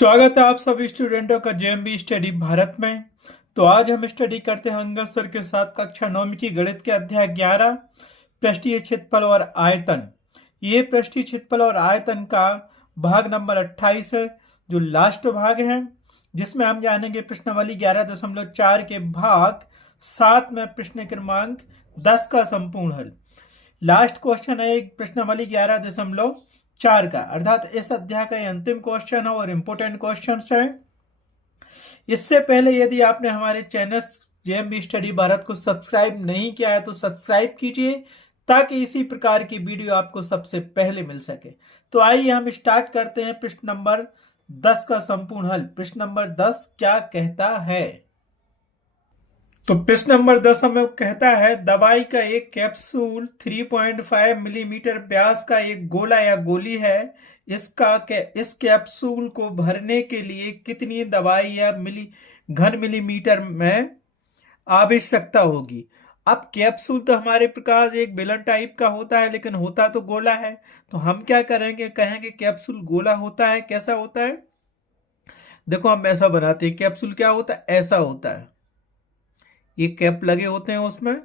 स्वागत है आप सभी स्टूडेंटों का जेएमबी स्टडी भारत में। तो आज हम स्टडी करते हैं अंगद सर के साथ कक्षा 9वीं की गणित के अध्याय 11 पृष्ठीय क्षेत्रफल और आयतन। ये पृष्ठीय क्षेत्रफल और आयतन का भाग नंबर 28 है, जो लास्ट भाग है, जिसमें हम जानेंगे प्रश्नावली 11.4 के भाग 7 में प्रश्न क्रमांक 10 का संपूर्ण हल। लास्ट क्वेश्चन है प्रश्नावली 11.4 का, अर्थात इस अध्याय का अंतिम क्वेश्चन है और इम्पोर्टेंट क्वेश्चन है। इससे पहले यदि आपने हमारे चैनल जेएमबी स्टडी भारत को सब्सक्राइब नहीं किया है तो सब्सक्राइब कीजिए, ताकि इसी प्रकार की वीडियो आपको सबसे पहले मिल सके। तो आइए हम स्टार्ट करते हैं प्रश्न नंबर 10 का संपूर्ण हल। प्रश्न नंबर 10 क्या कहता है? तो प्रश्न नंबर 10 हमें कहता है, दवाई का एक कैप्सूल 3.5 मिलीमीटर व्यास का एक गोला या गोली है। इस कैप्सूल को भरने के लिए कितनी दवाई या घन मिलीमीटर में आवश्यकता होगी? अब कैप्सूल तो हमारे प्रकार एक बेलन टाइप का होता है, लेकिन होता तो गोला है। तो हम क्या करेंगे, कहेंगे कैप्सूल गोला होता है। कैसा होता है? देखो हम ऐसा बनाते हैं। कैप्सूल क्या होता है? ऐसा होता है, ये कैप लगे होते हैं उसमें,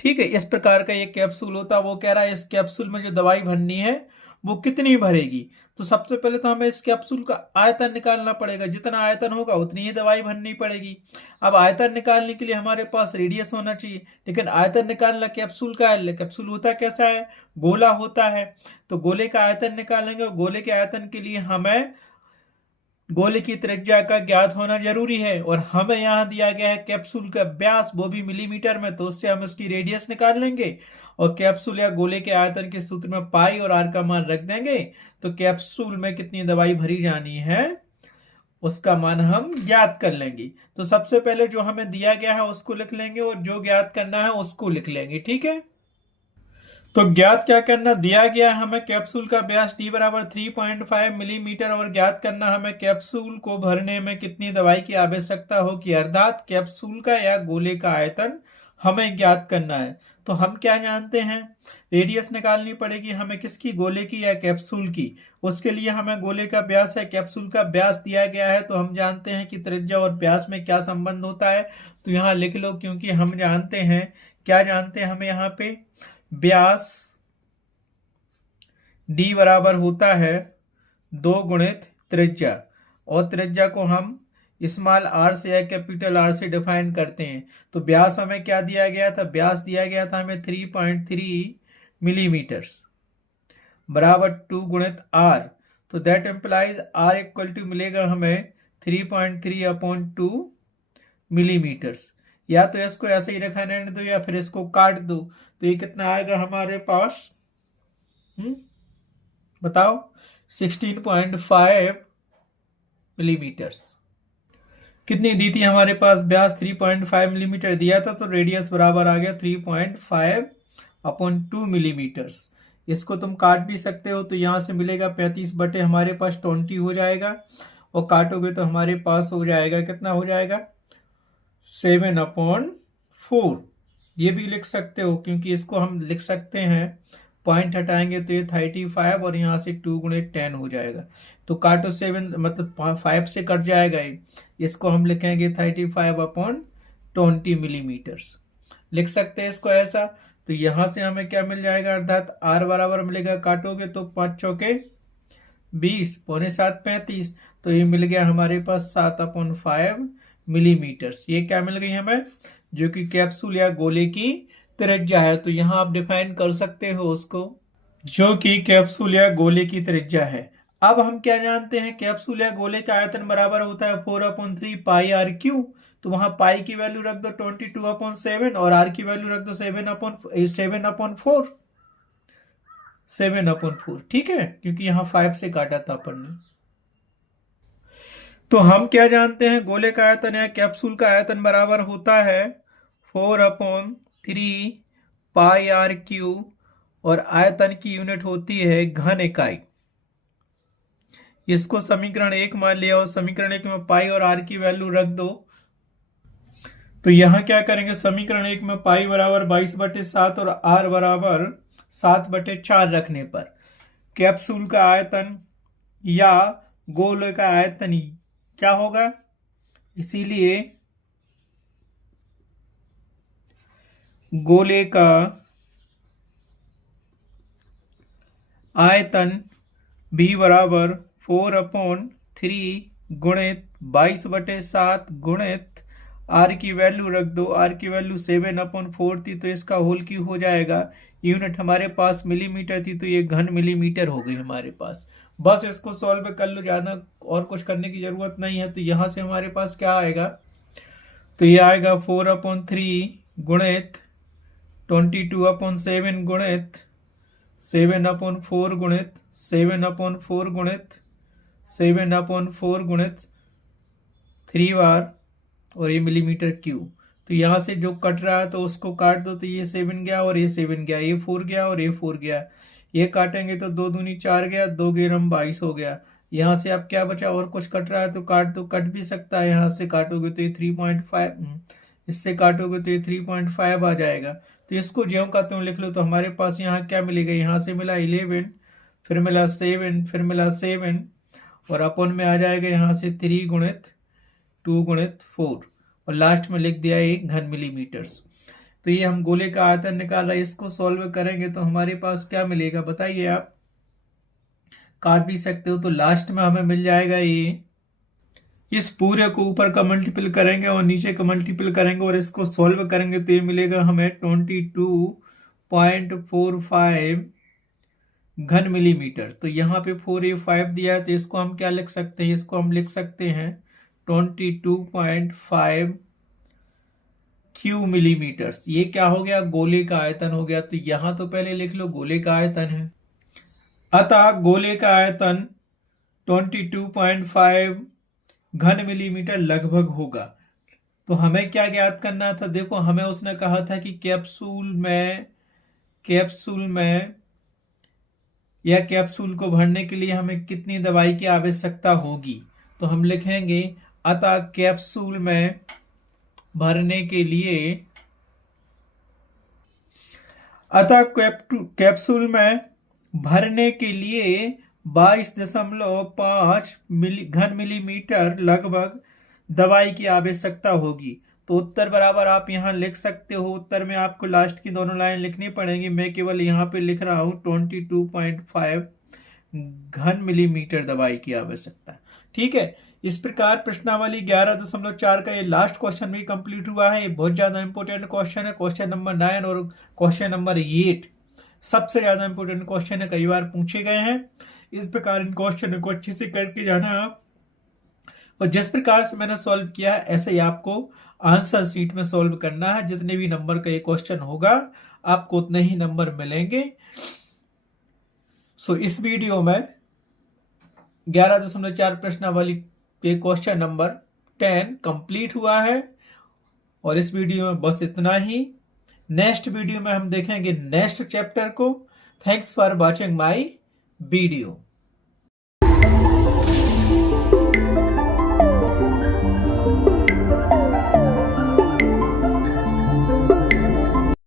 ठीक है। इस प्रकार का ये कैप्सूल होता है। वो कह रहा है इस कैप्सूल में जो दवाई भरनी है वो कितनी भरेगी। तो सबसे पहले तो हमें इस कैप्सूल का आयतन निकालना पड़ेगा। जितना आयतन होगा उतनी ही दवाई भरनी पड़ेगी। अब आयतन निकालने के लिए हमारे पास रेडियस होना चाहिए, लेकिन आयतन निकालना कैप्सूल का है। कैप्सूल होता कैसा है? गोला होता है। तो गोले का आयतन निकालेंगे और गोले के आयतन के लिए हमें गोले की त्रिज्या का ज्ञात होना जरूरी है। और हमें यहाँ दिया गया है कैप्सूल का व्यास, वो भी मिलीमीटर में, तो उससे हम उसकी रेडियस निकाल लेंगे और कैप्सूल या गोले के आयतन के सूत्र में पाई और आर का मान रख देंगे। तो कैप्सूल में कितनी दवाई भरी जानी है उसका मान हम ज्ञात कर लेंगे। तो सबसे पहले जो हमें दिया गया है उसको लिख लेंगे और जो ज्ञात करना है उसको लिख लेंगे, ठीक है। तो ज्ञात क्या करना दिया गया हमें, कैप्सूल का व्यास d बराबर 3.5 मिलीमीटर और ज्ञात करना हमें कैप्सूल को भरने में कितनी दवाई की आवश्यकता होगी, अर्थात कैप्सूल का या गोले का आयतन हमें ज्ञात करना है। तो हम क्या जानते हैं, रेडियस निकालनी पड़ेगी हमें, किसकी? गोले की या कैप्सूल की। उसके लिए हमें गोले का व्यास है, कैप्सूल का व्यास दिया गया है। तो हम जानते हैं कि त्रिज्या और व्यास में क्या संबंध होता है। तो यहाँ लिख लो, क्योंकि हम जानते हैं, क्या जानते हैं हमें यहाँ पे, व्यास d बराबर होता है 2 गुणित त्रिज्या, और त्रिज्या को हम स्मॉल r से या कैपिटल R से डिफाइन करते हैं। तो व्यास हमें क्या दिया गया था? व्यास दिया गया था हमें 3.3 मिलीमीटर बराबर 2 गुणित r। तो that implies r equal to मिलेगा हमें 3.3/2 मिलीमीटर्स। या तो इसको ऐसे ही रखा रहने दो या फिर इसको काट दो। तो ये कितना आएगा हमारे पास, बताओ, 16.5 मिलीमीटर्स। कितनी दी थी हमारे पास? व्यास 3.5 मिलीमीटर दिया था, तो रेडियस बराबर आ गया 3.5/2 मिलीमीटर्स। इसको तुम काट भी सकते हो, तो यहां से मिलेगा 35 बटे हमारे पास 20 हो जाएगा, और काटोगे तो हमारे पास हो जाएगा, कितना हो जाएगा? 7/4। ये भी लिख सकते हो, क्योंकि इसको हम लिख सकते हैं, पॉइंट हटाएंगे तो ये 35 और यहाँ से 2 गुणे 10 हो जाएगा। तो काटो 7, मतलब 5 से कट जाएगा ये। इसको हम लिखेंगे 35/20 मिलीमीटर्स, लिख सकते हैं इसको ऐसा। तो यहाँ से हमें क्या मिल जाएगा, अर्थात r बराबर मिलेगा, काटोगे तो 5 चौके 20, पौने 7 35। तो ये मिल गया हमारे पास 7/5 मिलीमीटर्स। ये क्या मिल गई हमें, जो कि कैप्सूल या गोले की त्रिज्या है। तो यहां आप डिफाइन कर सकते हो उसको, जो कि कैप्सूल या गोले की त्रिज्या है। अब हम क्या जानते हैं, कैप्सूल या गोले का आयतन बराबर होता है 4/3 पाई आर क्यू। तो वहां पाई की वैल्यू रख दो 22/7 और आर की वैल्यू रख दो 7/4, ठीक है, क्योंकि यहाँ 5 से काटा था अपन ने। तो हम क्या जानते हैं, गोले का आयतन या कैप्सूल का आयतन बराबर होता है 4/3 पाई आर क्यू, और आयतन की यूनिट होती है घन इकाई। इसको समीकरण 1 मान लिया, और समीकरण 1 में पाई और आर की वैल्यू रख दो। तो यहां क्या करेंगे, समीकरण 1 में पाई बराबर 22/7 और आर बराबर 7/4 रखने पर कैप्सूल का आयतन या गोले का आयतन क्या होगा, इसीलिए गोले का आयतन B बराबर 4/3 गुणित 22/7 गुणित R की वैल्यू रख दो, R की वैल्यू 7/4 थी तो इसका होल क्यूब हो जाएगा। यूनिट हमारे पास मिलीमीटर थी तो ये घन मिलीमीटर हो गई हमारे पास। बस इसको सॉल्व कर लो, ज़्यादा और कुछ करने की ज़रूरत नहीं है। तो यहाँ से हमारे पास क्या आएगा, तो ये आएगा 4/3 गुणित 22/7 गुणित 7/4 गुणित 7/4 गुणित 7/4 गुणित 3 बार और ये मिलीमीटर क्यूब। तो यहाँ से जो कट रहा है तो उसको काट दो, तो ये 7 गया और ये 7 गया, ये 4 गया और ये 4 गया। ये काटेंगे तो 2 दूनी 4 गया, 2 गेरम 22 हो गया। यहाँ से अब क्या बचा, और कुछ कट रहा है तो काट दो, कट भी सकता है। यहाँ से काटोगे तो ये 3.5, इससे काटोगे तो ये 3.5 आ जाएगा। तो इसको ज्यों का त्यों लिख लो। तो हमारे पास यहाँ क्या मिलेगा, यहाँ से मिला 11, फिर मिला 7, फिर मिला 7 और अपन में आ जाएगा यहाँ से 3 गुणित 2 गुणित 4 और लास्ट में लिख दिया 1 घन मिलीमीटर्स। तो ये हम गोले का आयतन निकाल रहे हैं। इसको सॉल्व करेंगे तो हमारे पास क्या मिलेगा बताइए आप, काट भी सकते हो। तो लास्ट में हमें मिल जाएगा ये, इस पूरे को ऊपर का मल्टीपल करेंगे और नीचे का मल्टीपल करेंगे और इसको सॉल्व करेंगे तो ये मिलेगा हमें 22.45 घन मिलीमीटर। तो यहाँ पे 4A5 दिया है तो इसको हम क्या लिख सकते हैं, इसको हम लिख सकते हैं 22.5 क्यू मिलीमीटर्स। ये क्या हो गया, गोले का आयतन हो गया। तो यहाँ तो पहले लिख लो गोले का आयतन है, अतः गोले का आयतन 22.5 घन मिलीमीटर लगभग होगा। तो हमें क्या ज्ञात करना था, देखो हमें उसने कहा था कि कैप्सूल में या कैप्सूल को भरने के लिए हमें कितनी दवाई की आवश्यकता होगी। तो हम लिखेंगे अतः कैप्सूल में भरने के लिए 22.5 घन मिलीमीटर लगभग दवाई की आवश्यकता होगी। तो उत्तर बराबर आप यहाँ लिख सकते हो। उत्तर में आपको लास्ट की दोनों लाइन लिखनी पड़ेंगी, मैं केवल यहाँ पे लिख रहा हूँ 22.5 घन मिलीमीटर दवाई की आवश्यकता। ठीक है, इस प्रकार प्रश्नावली 11.4 का ये लास्ट क्वेश्चन भी कंप्लीट हुआ है। ये बहुत ज्यादा इंपॉर्टेंट क्वेश्चन है। क्वेश्चन नंबर 9 और क्वेश्चन नंबर 8 सबसे ज्यादा इंपॉर्टेंट क्वेश्चन है, कई बार पूछे गए हैं। इस प्रकार इन क्वेश्चन को अच्छे से करके जाना आप, और जिस प्रकार से मैंने सॉल्व किया है ऐसे ही आपको आंसर शीट में सॉल्व करना है। जितने भी नंबर का ये क्वेश्चन होगा आपको उतने ही नंबर मिलेंगे। सो इस वीडियो में 11.4 प्रश्नावली के क्वेश्चन नंबर 10 कंप्लीट हुआ है और इस वीडियो में बस इतना ही। नेक्स्ट वीडियो में हम देखेंगे नेक्स्ट चैप्टर को। Thanks for watching my video.